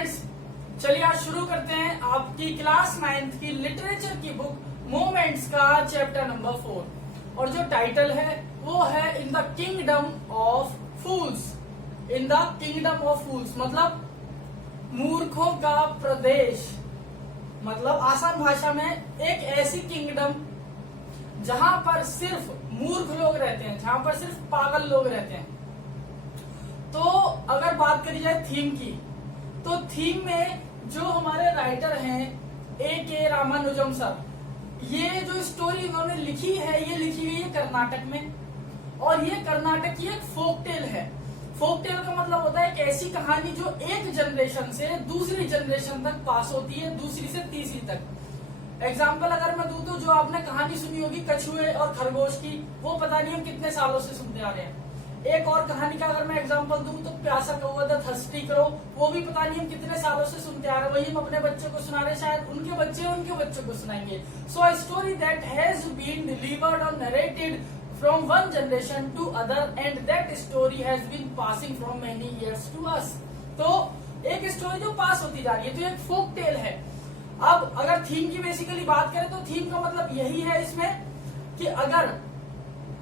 Friends, चलिए आज शुरू करते हैं आपकी क्लास 9th की लिटरेचर की बुक मोमेंट्स का चैप्टर नंबर 4। और जो टाइटल है वो है in the kingdom of fools. In the kingdom of fools मतलब मूर्खों का प्रदेश। मतलब आसान भाषा में एक ऐसी किंगडम जहां पर सिर्फ मूर्ख लोग रहते हैं, जहां पर सिर्फ पागल लोग रहते हैं। तो अगर बात करी जाए थीम की, तो थीम में जो हमारे राइटर हैं A.K. रामानुजम सर, ये जो स्टोरी उन्होंने लिखी है ये लिखी हुई है कर्नाटक में। और ये कर्नाटक की एक फोक टेल है। फोक टेल का मतलब होता है एक ऐसी कहानी जो एक जनरेशन से दूसरी जनरेशन तक पास होती है, दूसरी से तीसरी तक। एग्जाम्पल अगर मैं दूं तो जो आपने कहानी सुनी होगी कछुए और खरगोश की, वो पता नहीं हम कितने सालों से सुनते आ रहे हैं। एक और कहानी का अगर मैं एग्जांपल दूं तो प्यासा कौवा द थर्स्टी क्रो, वो भी पता नहीं हम कितने सालों से सुनते आ रहे हैं। वही हम अपने बच्चे को सुना रहे, शायद उनके बच्चे को सुनाएंगे। So a story that has been delivered और narrated from one generation to other and that story has been passing from many years to us. तो एक स्टोरी जो पास होती जा रही है, तो एक फोक टेल है। अब अगर थीम की बेसिकली बात करें तो थीम का मतलब यही है इसमें कि अगर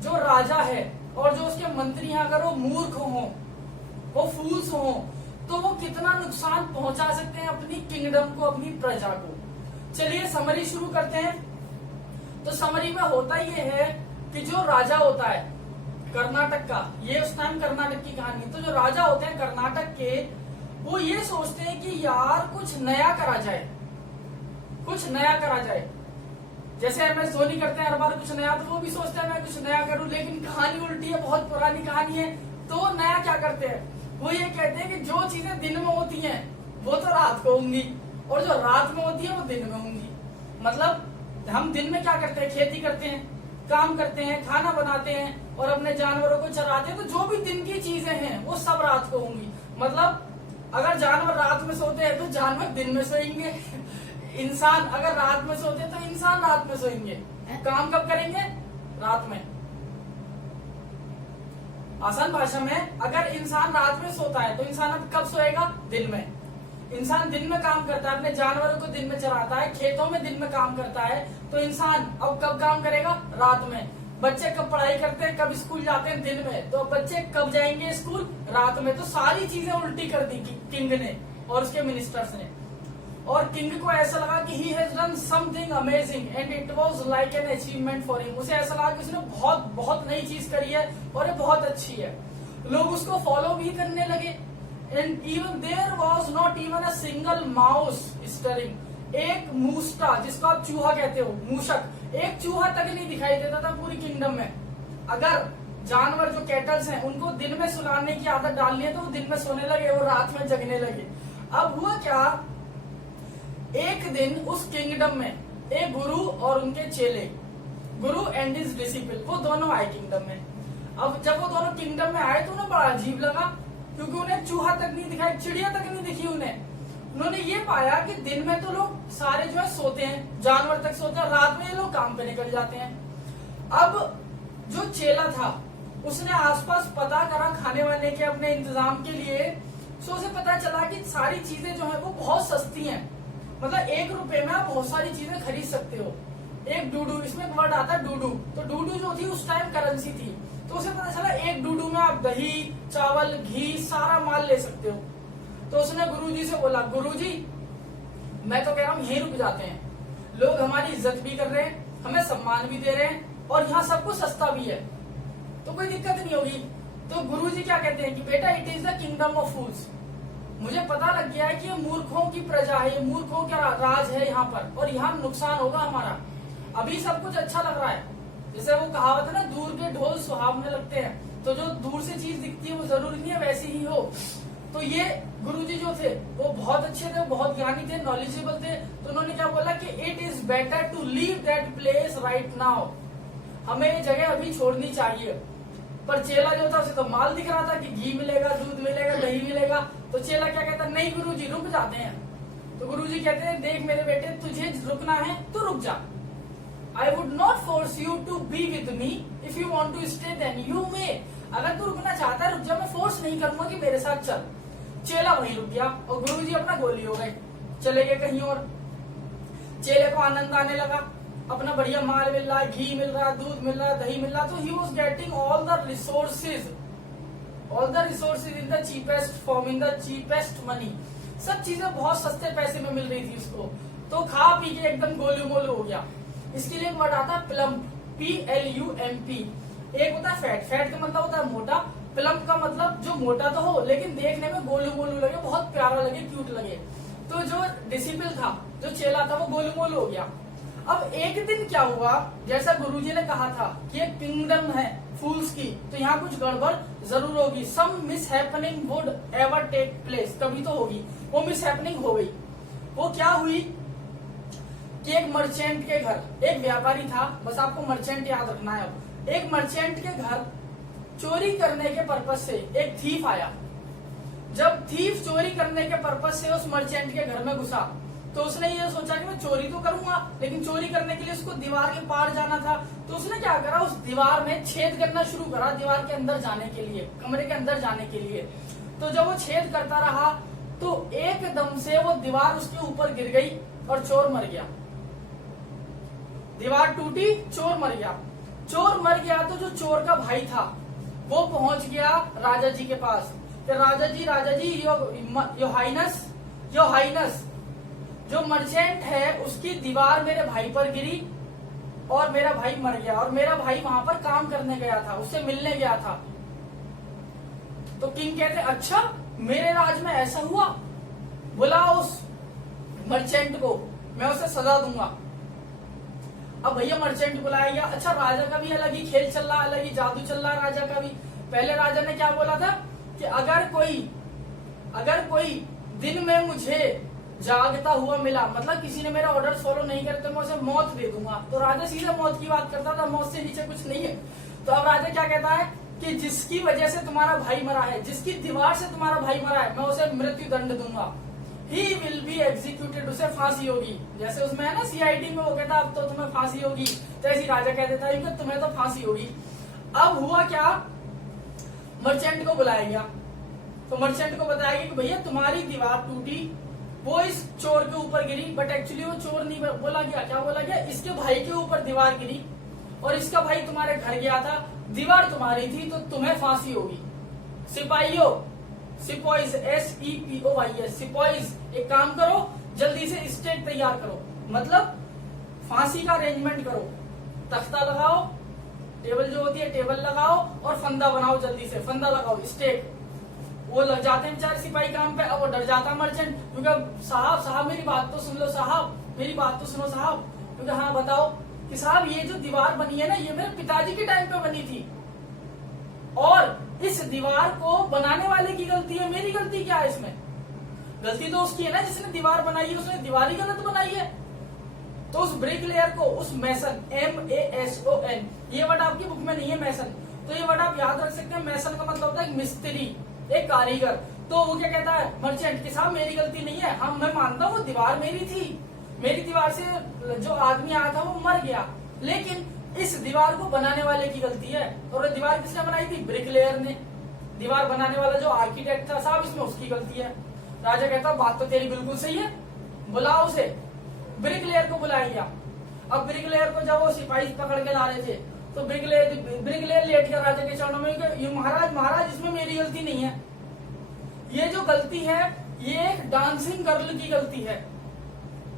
जो राजा है और जो उसके मंत्री हैं अगर वो मूर्ख हों, वो फूल्स हों, तो वो कितना नुकसान पहुंचा सकते हैं अपनी किंगडम को, अपनी प्रजा को। चलिए समरी शुरू करते हैं। तो समरी में होता ये है कि जो राजा होता है कर्नाटक का, ये उस टाइम कर्नाटक की कहानी, तो जो राजा होते हैं कर्नाटक के, वो ये सोचते हैं कि यार कुछ नया करा जाए, कुछ नया करा जाए। जैसे MS धोनी करते हैं हर बार कुछ नया, तो वो भी सोचते हैं मैं कुछ नया करूं, लेकिन कहानी उल्टी है, बहुत पुरानी कहानी है। तो नया क्या करते हैं, वो ये कहते हैं कि जो चीजें दिन में होती हैं वो तो रात को होंगी, और जो रात में होती है वो दिन में होंगी। मतलब हम दिन में क्या करते हैं, खेती करते हैं, काम करते हैं, खाना बनाते हैं और अपने जानवरों को चराते हैं। तो जो भी दिन की चीजें हैं वो सब रात को होंगी। मतलब अगर जानवर रात में सोते हैं तो जानवर दिन में सोएंगे, इंसान अगर रात में सोते तो इंसान रात में सोएंगे। काम कब करेंगे, रात में। आसान भाषा में अगर इंसान रात में सोता है तो इंसान अब कब सोएगा, दिन में। इंसान दिन में काम करता है, अपने जानवरों को दिन में चराता है, खेतों में दिन में काम करता है, तो इंसान अब कब काम करेगा, रात में। बच्चे कब पढ़ाई करते हैं, कब स्कूल जाते हैं, दिन में, तो बच्चे कब जाएंगे स्कूल, रात में। तो सारी चीजें उल्टी कर दी किंग ने और उसके मिनिस्टर्स ने। और किंग को ऐसा लगा कि he has done something amazing and it was like an achievement for him. उसे ऐसा लगा कि उसने बहुत बहुत नई चीज करी है और ये बहुत अच्छी है। लोग उसको फॉलो भी करने लगे। And even there was not even a single mouse stirring. एक मूसटा, जिसको आप चूहा कहते हो, मूषक, एक चूहा तक नहीं दिखाई देता था पूरी किंगडम में। अगर जानवर जो कैटल्स हैं उनको दिन में सुलाने की आदत डालनी है तो वो दिन में सोने लगे और रात में जगने लगे। अब हुआ क्या, एक दिन उस किंगडम में एक गुरु और उनके चेले, गुरु एंड हिज डिसिपल, वो दोनों आए किंगडम में। अब जब वो दोनों किंगडम में आए तो उन्हें बड़ा अजीब लगा, क्योंकि उन्हें चूहा तक नहीं दिखाई, चिड़िया तक नहीं दिखी उन्हें। उन्होंने ये पाया कि दिन में तो लोग सारे जो है सोते हैं, जानवर तक सोते हैं, रात में ये लोग काम पे निकल जाते हैं। अब जो चेला था उसने आसपास पता करा खाने वाने के अपने इंतजाम के लिए। सो उसे पता चला कि सारी चीजें जो है वो बहुत सस्ती हैं। मतलब 1 रुपए में आप बहुत सारी चीजें खरीद सकते हो। एक डूडू, इसमें एक वर्ड आता है डूडू, तो डूडू जो थी उस टाइम करेंसी थी। तो उसे पता चला एक डूडू में आप दही, चावल, घी, सारा माल ले सकते हो। तो उसने गुरुजी से बोला, गुरुजी मैं तो कह रहा हूँ यहीं रुक जाते हैं, लोग हमारी इज्जत भी कर रहे हैं, हमें सम्मान भी दे रहे हैं और यहाँ सब कुछ सस्ता भी है, तो कोई दिक्कत नहीं होगी। तो गुरुजी क्या कहते हैं कि बेटा it is the kingdom of fools. मुझे पता लग गया है कि ये मूर्खों की प्रजा है, ये मूर्खों का राज है यहाँ पर, और यहाँ नुकसान होगा हमारा। अभी सब कुछ अच्छा लग रहा है, जैसे वो कहावत है ना, दूर के ढोल सुहावने लगते हैं। तो जो दूर से चीज दिखती है वो जरूरी नहीं है वैसी ही हो। तो ये गुरुजी जो थे वो बहुत अच्छे थे, बहुत ज्ञानी थे, नॉलेजेबल थे। तो उन्होंने क्या बोला कि it is better to leave that place right now, हमें ये जगह अभी छोड़नी चाहिए। पर चेला जो था उसे तो माल दिख रहा था कि घी मिलेगा, दूध मिलेगा, दही मिलेगा। तो चेला क्या कहता, नहीं गुरुजी रुक जाते हैं। तो गुरुजी कहते हैं, देख मेरे बेटे, तुझे रुकना है तो रुक जा। I would not force you to be with me, if you want to stay then you may. अगर तू रुकना चाहता है रुक जा, मैं फोर्स नहीं करूंगा कि मेरे साथ चल। चेला वहीं रुक गया और गुरुजी अपना गोली हो गए, चले गए कहीं और। चेले को आनंद आने लगा, अपना बढ़िया माल मिल रहा है, घी मिल रहा है, दूध मिल रहा है, दही मिल रहा है, तो he was getting all the resources in the cheapest form, in the cheapest money. सब चीजें बहुत सस्ते पैसे में मिल रही थी उसको, तो खा पी के एकदम गोलू मोलू हो गया। इसके लिए एक वर्ड आता है प्लम्प, PLUMP। एक होता है फैट, फैट का मतलब होता है मोटा, प्लम्प का मतलब जो मोटा तो हो लेकिन देखने में गोलू मोलू लगे, बहुत प्यारा लगे, क्यूट लगे। तो जो डिसिपल था, जो चेला था, वो गोलू मोलू हो गया। अब एक दिन क्या हुआ, जैसा गुरुजी ने कहा था कि एक किंगडम है फूल्स की, तो यहाँ कुछ गड़बड़ जरूर होगी। Some mishappening would ever take place, कभी तो होगी। वो मिस हैपनिंग हो गई। वो क्या हुई कि एक मर्चेंट के घर एक व्यापारी था, बस आपको मर्चेंट याद रखना है। अब एक मर्चेंट के घर चोरी करने के पर्पज से एक थीफ आया। जब थीफ चोरी करने के पर्पज से उस मर्चेंट के घर में घुसा, तो उसने ये सोचा कि मैं चोरी तो करूंगा, लेकिन चोरी करने के लिए उसको दीवार के पार जाना था। तो उसने क्या करा, उस दीवार में छेद करना शुरू करा, दीवार के अंदर जाने के लिए, कमरे के अंदर जाने के लिए। तो जब वो छेद करता रहा तो एकदम से वो दीवार उसके ऊपर गिर गई और चोर मर गया। दीवार टूटी, चोर मर गया। चोर मर गया तो जो चोर का भाई था वो पहुंच गया राजा जी के पास कि राजा जी यो हाइनस, जो मर्चेंट है उसकी दीवार मेरे भाई पर गिरी और मेरा भाई मर गया, और मेरा भाई वहां पर काम करने गया था, उससे मिलने गया था। तो किंग कहते अच्छा, मेरे राज में ऐसा हुआ, बुलाओ उस मर्चेंट को, मैं उसे सजा दूंगा। अब भैया मर्चेंट बुलाया गया। अच्छा, राजा का भी अलग ही खेल चल रहा, अलग ही जादू चल रहा राजा का भी। पहले राजा ने क्या बोला था कि अगर कोई दिन में मुझे जागता हुआ मिला, मतलब किसी ने मेरा ऑर्डर फॉलो नहीं करे, तो मैं उसे मौत दे दूंगा। तो राजा सीधा मौत की बात करता था, मौत से नीचे कुछ नहीं है। तो अब राजा क्या कहता है कि जिसकी वजह से तुम्हारा भाई मरा है, जिसकी दीवार से तुम्हारा भाई मरा है, मैं उसे मृत्यु दंड दूंगा। ही विल बी एग्जीक्यूटेड, उसे फांसी होगी। जैसे उसमें है ना CID में वो कहता अब तो तुम्हें फांसी होगी, तो ऐसी राजा कह देता है कि तुम्हें तो फांसी होगी। अब हुआ क्या, मर्चेंट को बुलाया गया। तो मर्चेंट को बताया गया कि भैया तुम्हारी दीवार टूटी, वो इस चोर के ऊपर गिरी, बट एक्चुअली वो चोर नहीं बोला गया। क्या बोला गया, इसके भाई के ऊपर दीवार गिरी और इसका भाई तुम्हारे घर गया था, दीवार तुम्हारी थी, तो तुम्हें फांसी होगी। सिपाहियों, सिपॉइज, SEPOIS, सिपॉइज, एक काम करो, जल्दी से स्टेक तैयार करो, मतलब फांसी का अरेंजमेंट करो। तख्ता लगाओ, टेबल जो होती है टेबल लगाओ, और फंदा बनाओ, जल्दी से फंदा लगाओ, स्टेक। वो लग जाते हैं बेचारे सिपाही काम पे। अब वो डर जाता मर्चेंट, क्योंकि साहब मेरी बात तो सुन लो साहब, मेरी बात तो सुनो साहब। क्योंकि हाँ बताओ कि साहब ये जो दीवार बनी है ना, ये मेरे पिताजी के टाइम पे बनी थी, और इस दीवार को बनाने वाले की गलती है, मेरी गलती क्या है इसमें? गलती तो उसकी है ना जिसने दीवार बनाई है, उसने दीवार ही गलत बनाई है। तो उस ब्रिकलेयर को, उस मैसन, MASON, ये वर्ड आपकी बुक में नहीं है मैसन, तो ये वर्ड आप याद रख सकते हैं। मैसन का मतलब होता है एक मिस्त्री, एक कारीगर। तो वो क्या कहता है मर्चेंट कि साहब मेरी गलती नहीं है, हाँ मैं मानता हूँ दीवार मेरी थी, मेरी दीवार से जो आदमी आया था वो मर गया, लेकिन इस दीवार को बनाने वाले की गलती है। और दीवार किसने बनाई थी? ब्रिकलेयर ने। दीवार बनाने वाला जो आर्किटेक्ट था साहब, इसमें उसकी गलती है। राजा कहता बात तो तेरी बिल्कुल सही है, बुलाओ उसे। ब्रिकलेयर को बुलाया गया। अब ब्रिकलेयर को जब वो सिपाही पकड़ के ला रहे थे, तो ब्रिकलेयर लेट गया राजा के चरणों में, ये महाराज इसमें मेरी गलती नहीं है, ये जो गलती है ये एक डांसिंग गर्ल की गलती है।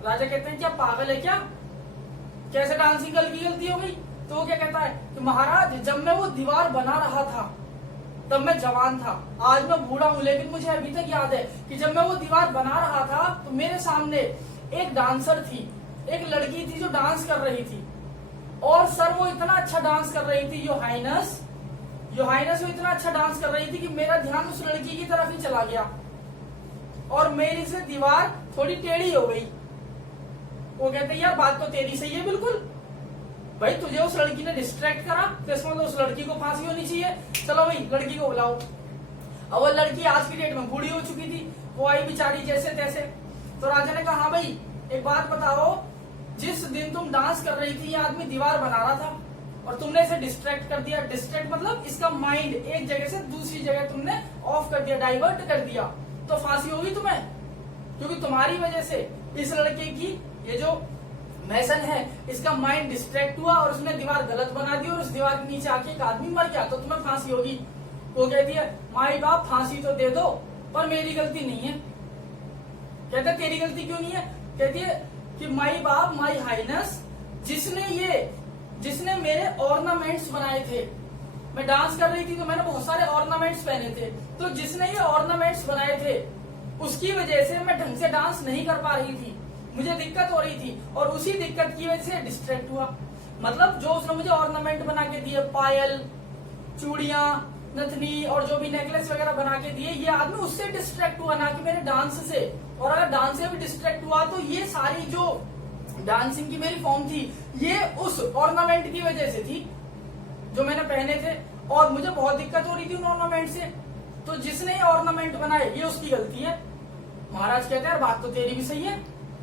राजा कहते हैं क्या पागल है क्या, कैसे डांसिंग गर्ल की गलती हो गई? तो वो क्या कहता है कि महाराज जब मैं वो दीवार बना रहा था तब मैं जवान था, आज मैं बूढ़ा हूं, लेकिन मुझे अभी तक याद है कि जब मैं वो दीवार बना रहा था तो मेरे सामने एक डांसर थी, एक लड़की थी जो डांस कर रही थी, और सर वो इतना अच्छा डांस कर रही थी, यो हाइनस वो इतना अच्छा डांस कर रही थी कि मेरा ध्यान उस लड़की की तरफ ही चला गया और मेरी से दीवार थोड़ी टेढ़ी हो गई। वो कहते यार बात तो तेरी सही है बिल्कुल, भाई तुझे उस लड़की ने डिस्ट्रैक्ट करा तो इसमें तो उस लड़की को फांसी होनी चाहिए, चलो भाई लड़की को बुलाओ। अब वो लड़की आज की डेट में बूढ़ी हो चुकी थी, वो आई बेचारी जैसे तैसे। तो राजा ने कहा हाँ भाई एक बात बताओ, जिस दिन तुम डांस कर रही थी ये आदमी दीवार बना रहा था और तुमने इसे डिस्ट्रैक्ट कर दिया। डिस्ट्रैक्ट मतलब इसका माइंड एक जगह से दूसरी जगह तुमने ऑफ कर दिया, डाइवर्ट कर दिया। तो फांसी होगी तुम्हें, क्योंकि तुम्हारी वजह से इस लड़के की, ये जो मैसन है, इसका माइंड डिस्ट्रैक्ट हुआ और उसने दीवार गलत बना दी और उस दीवार के नीचे आके एक आदमी मर गया, तो तुम्हें फांसी होगी। वो कहती है माई बाप फांसी तो दे दो, पर मेरी गलती नहीं है। कहते तेरी गलती क्यों नहीं है? कहती है कि माई बाप, माई हाइनेस, जिसने मेरे ऑर्नामेंट्स बनाए थे, मैं डांस कर रही थी तो मैंने बहुत सारे ऑर्नामेंट्स पहने थे, तो जिसने ये ऑर्नामेंट्स बनाए थे उसकी वजह से मैं ढंग से डांस नहीं कर पा रही थी, मुझे दिक्कत हो रही थी, और उसी दिक्कत की वजह से डिस्ट्रैक्ट हुआ। मतलब जो उसने मुझे ऑर्नामेंट बना के दिए, पायल, चूड़ियां, नथनी और जो भी नेकलेस वगैरह बना के दिए, ये आदमी उससे डिस्ट्रैक्ट हुआ, ना कि मेरे डांस से। और अगर डांस से भी डिस्ट्रैक्ट हुआ तो ये सारी जो डांसिंग की मेरी फॉर्म थी, ये उस ऑर्नामेंट की वजह से थी जो मैंने पहने थे, और मुझे बहुत दिक्कत हो रही थी उन ऑर्नामेंट से। तो जिसने ये ऑर्नामेंट बनाए ये उसकी गलती है। महाराज कहते हैं बात तो तेरी भी सही है,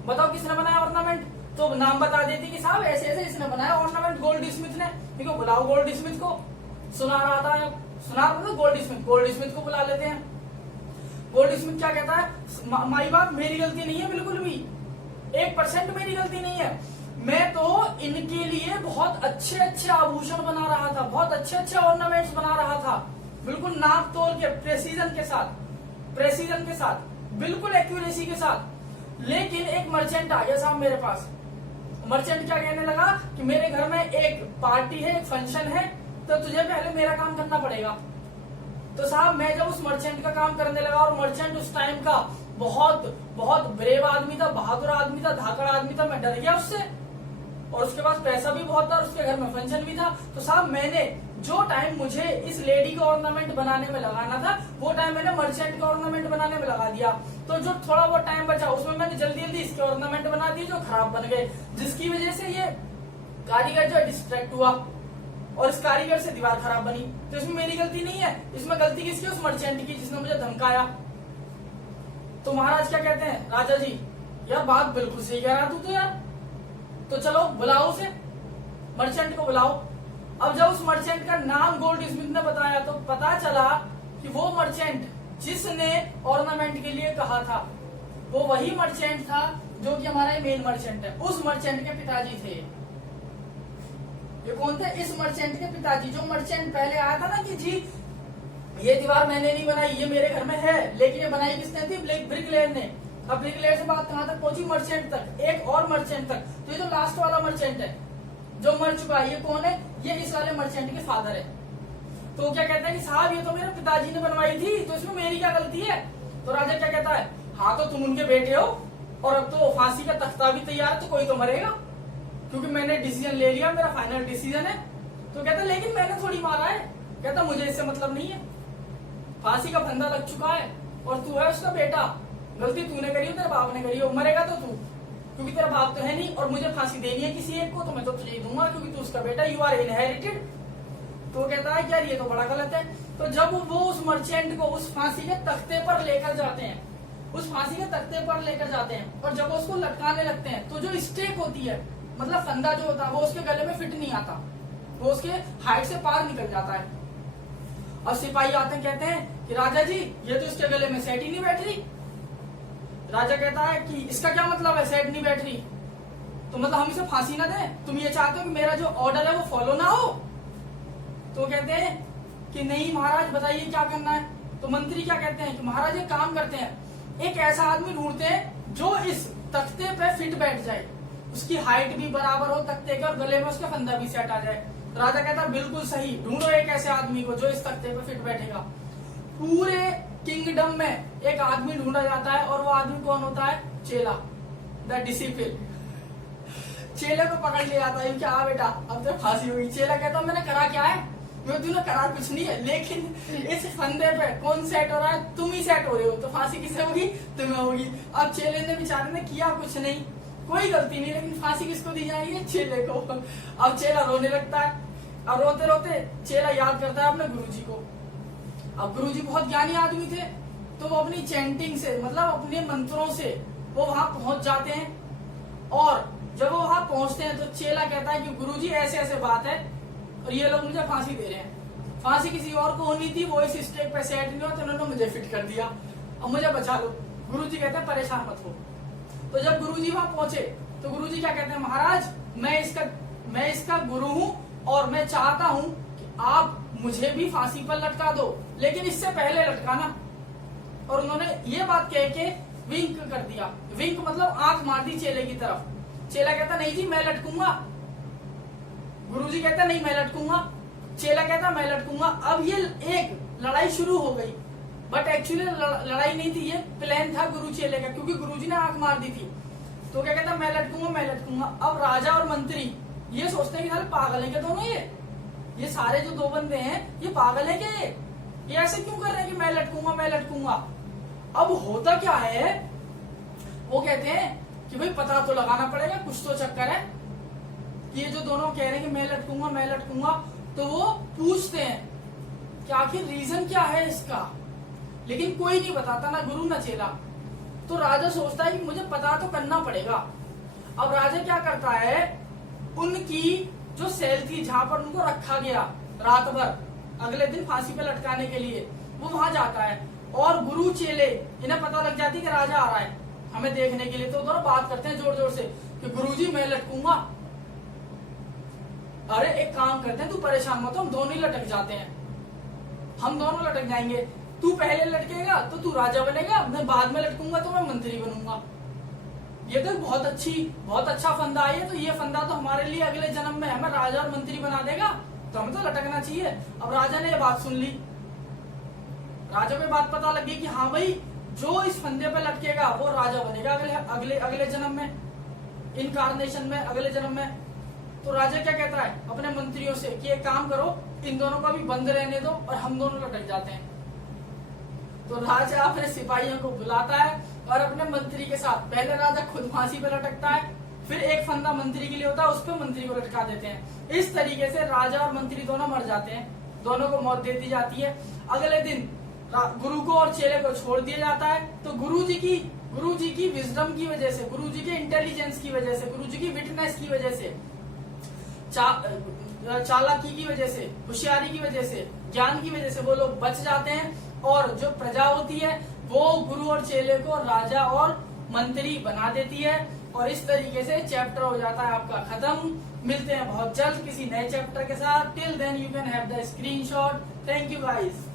बताओ किसने बनाया ऑर्नामेंट? तो नाम बता देती कि साहब ऐसे ऐसे इसने बनाया ऑर्नामेंट, गोल्ड स्मिथ ने। ठीक है, बुलाओ गोल्ड स्मिथ को। सुना रहा था, सुना रहा था गोल्ड स्मिथ को बुला लेते हैं। गोल्ड स्मिथ क्या कहता है? माई बाप मेरी गलती नहीं है, बिल्कुल भी 1% मेरी गलती नहीं है। मैं तो इनके लिए बहुत अच्छे अच्छे आभूषण बना रहा था, बहुत अच्छे अच्छे ऑर्नामेंट्स बना रहा था, बिल्कुल नाप तोल के, प्रेसिजन के साथ, बिल्कुल एक्यूरेसी के साथ। लेकिन एक मर्चेंट आ गया साहब मेरे पास। मर्चेंट क्या कहने लगा कि मेरे घर में एक पार्टी है, एक फंक्शन है, तो तुझे पहले मेरा काम करना पड़ेगा। तो साहब मैं जब उस मर्चेंट का काम करने लगा, और मर्चेंट उस टाइम का बहुत बहुत ब्रेव आदमी था, बहादुर आदमी था, धाकड़ आदमी था, मैं डर गया उससे, और उसके पास पैसा भी बहुत था, और उसके घर में फंक्शन भी था। तो साहब मैंने जो टाइम मुझे इस लेडी का ऑर्नामेंट बनाने में लगाना था, वो टाइम मैंने मर्चेंट का ऑर्नामेंट बनाने में लगा दिया। तो जो थोड़ा बहुत टाइम बचा उसमें मैंने जल्दी जल्दी इसके ऑर्नामेंट बना दिए जो खराब बन गए, जिसकी वजह से ये कारीगर जो डिस्ट्रैक्ट हुआ और इस कारीगर से दीवार खराब बनी। तो इसमें मेरी गलती नहीं है, इसमें गलती किसकी? उस मर्चेंट की, जिसने मुझे धमकाया। तो महाराज क्या कहते हैं? राजा जी यार बात बिल्कुल सही कह रहा तू तो यार, तो चलो बुलाओ उसे, मर्चेंट को बुलाओ। अब जब उस मर्चेंट का नाम गोल्ड स्मिथ ने बताया तो पता चला कि वो मर्चेंट जिसने ऑर्नामेंट के लिए कहा था, वो वही मर्चेंट था जो कि हमारा मेन मर्चेंट है। उस मर्चेंट के पिताजी थे। ये कौन थे? इस मर्चेंट के पिताजी। जो मर्चेंट पहले आया था ना कि जी ये दीवार मैंने नहीं बनाई, ये मेरे घर में है, लेकिन ये बनाई किसने थी? ब्रिकलेयर ने। अब ब्रिकलेयर से बात कहां तक पहुंची? मर्चेंट तक, एक और मर्चेंट तक। तो ये जो लास्ट वाला मर्चेंट है जो मर चुका है, ये कौन है? ये इस वाले मर्चेंट के फादर है। तो क्या कहता है कि साहब ये तो मेरे पिताजी ने बनवाई थी, तो इसमें मेरी क्या गलती है? तो राजा क्या कहता है? हाँ तो तुम उनके बेटे हो, और अब तो फांसी का तख्ता भी तैयार है, तो कोई तो मरेगा, क्योंकि मैंने डिसीजन ले लिया, मेरा फाइनल डिसीजन है। तो कहता है लेकिन मैंने थोड़ी मारा है। कहता मुझे इससे मतलब नहीं है, फांसी का फंदा लग चुका है और तू है उसका बेटा, गलती तूने करी हो, तेरे बाप ने करी हो, मरेगा तो तू, क्योंकि तेरा बाप तो है नहीं, और मुझे फांसी देनी है किसी एक को, तो मैं तो तुझे ही दूंगा क्योंकि तू उसका बेटा, यू आर इनहेरिटेड। तो कहता है यार ये तो बड़ा गलत है। तो जब वो उस मर्चेंट को उस फांसी के तख्ते पर लेकर जाते हैं, और जब उसको लटकाने लगते हैं, तो जो स्टेक होती है, मतलब फंदा जो होता है, वो उसके गले में फिट नहीं आता, वो उसके हाइट से पार निकल जाता है। और सिपाही आते हैं, कहते हैं कि राजा जी ये तो इसके गले में सेट ही नहीं बैठ रही। राजा कहता है कि इसका क्या मतलब है सेट नहीं बैठ रही? तो मतलब हम इसे फांसी ना दें? तुम ये चाहते हो कि मेरा जो ऑर्डर है वो फॉलो ना हो? तो कहते हैं कि नहीं महाराज बताइए क्या करना है। तो मंत्री क्या कहते हैं कि महाराज एक काम करते हैं, एक ऐसा आदमी ढूंढते हैं जो इस तख्ते पे फिट बैठ जाए, उसकी हाइट भी बराबर हो तख्ते के, और गले में उसका फंदा भी सेट आ जाए। राजा कहता है बिल्कुल सही, ढूंढो एक ऐसे आदमी को जो इस तख्ते पे फिट बैठेगा। पूरे किंगडम में एक आदमी ढूंढा जाता है, और वो आदमी कौन होता है? चेला, द डिसिपल। चेले को पकड़ लिया जाता है, क्या बेटा अब तो फांसी हुई। चेला कहता मैंने करा क्या है? मैं तूने करा कुछ नहीं है, लेकिन इस फंदे पे कौन सेट हो रहा है? तुम ही सेट हो रहे हो, तो फांसी किसे होगी? तुम्हें होगी। अब चेले ने बेचारे ने किया कुछ नहीं, कोई गलती नहीं, लेकिन फांसी किसको दी जाएगी? चेले को। अब चेला रोने लगता है, और रोते रोते चेला याद करता है अपने गुरुजी को। अब गुरुजी बहुत ज्ञानी आदमी थे, तो वो अपनी चैंटिंग से, मतलब अपने मंत्रों से वो वहां पहुंच जाते हैं। और जब वो वहां पहुंचते हैं तो चेला कहता है कि गुरुजी ऐसे ऐसे बात है, और ये लोग मुझे फांसी दे रहे हैं। फांसी किसी और को होनी थी, वो इस स्टेक पे सेट नहीं हुआ, तो उन्होंने मुझे फिट कर दिया। अब मुझे बचा लो। गुरुजी कहते हैं परेशान मत हो। तो जब गुरुजी वहां पहुंचे तो गुरुजी क्या कहते हैं, महाराज मैं इसका गुरु हूं और मैं चाहता हूं कि आप मुझे भी फांसी पर लटका दो, लेकिन इससे पहले लटकाना। और उन्होंने ये बात कह के विंक कर दिया। विंक मतलब आंख मार दी चेले की तरफ। चेला कहता नहीं जी मैं लटकूंगा। गुरुजी कहता नहीं मैं लटकूंगा। चेला कहता मैं लटकूंगा। अब ये एक लड़ाई शुरू हो गई, बट एक्चुअली लड़ाई नहीं थी, ये प्लान था गुरु चेले का, क्योंकि गुरुजी ने आंख मार दी थी। तो क्या कहता मैं लटकूंगा मैं लटकूंगा। अब राजा और मंत्री ये सोचते हैं कि साले पागल है क्या दोनों, ये सारे जो दो बंदे हैं ये पागल है क्या, ये ऐसे क्यों कर रहे हैं कि मैं लटकूंगा मैं लटकूंगा। अब होता क्या है, वो कहते हैं कि भाई पता तो लगाना पड़ेगा, कुछ तो चक्कर है कि ये जो दोनों कह रहे हैं कि मैं लटकूंगा, तो वो पूछते हैं कि आखिर रीजन क्या है इसका, लेकिन कोई नहीं बताता, ना गुरु ना चेला। तो राजा सोचता है कि मुझे पता तो करना पड़ेगा। अब राजा क्या करता है, उनकी जो सेल थी जहां पर उनको रखा गया रात भर अगले दिन फांसी पे लटकाने के लिए, वो वहां जाता है और गुरु चेले इन्हें पता लग जाती है कि राजा आ रहा है हमें देखने के लिए। तो दोनों बात करते हैं जोर जोर से कि गुरुजी मैं लटकूंगा। अरे एक काम करते हैं, तू परेशान मत हो, हम दोनों ही लटक जाते हैं, हम दोनों लटक जाएंगे। तू पहले लटकेगा तो तू राजा बनेगा, मैं बाद में लटकूंगा तो मैं मंत्री बनूंगा। ये तो बहुत अच्छा फंदा है, तो ये फंदा तो हमारे लिए अगले जन्म में हमें राजा और मंत्री बना देगा, तो हमें तो लटकना चाहिए। अब राजा ने ये बात सुन ली, राजा को बात पता लगी कि हाँ भाई जो इस फंदे पे लटकेगा वो राजा बनेगा अगले जन्म में, इनकारनेशन में, अगले जन्म में। तो राजा क्या कहता है अपने मंत्रियों से कि एक काम करो, इन दोनों का भी बंद रहने दो और हम दोनों लटक जाते हैं। तो राजा अपने सिपाहियों को बुलाता है और अपने मंत्री के साथ पहले राजा खुद फांसी पे लटकता है, फिर एक फंदा मंत्री के लिए होता है, उस पर मंत्री को लटका देते हैं। इस तरीके से राजा और मंत्री दोनों मर जाते हैं, दोनों को मौत दे दी जाती है। अगले दिन गुरु को और चेले को छोड़ दिया जाता है। तो गुरु जी की विजडम की वजह से, गुरु जी के इंटेलिजेंस की वजह से, गुरु जी की विटनेस की वजह से, चालाकी की वजह से, होशियारी की वजह से, ज्ञान की वजह से वो लोग बच जाते हैं और जो प्रजा होती है वो गुरु और चेले को राजा और मंत्री बना देती है। और इस तरीके से चैप्टर हो जाता है आपका खत्म। मिलते हैं बहुत जल्द किसी नए चैप्टर के साथ। Till then you can have the screenshot. Thank you guys.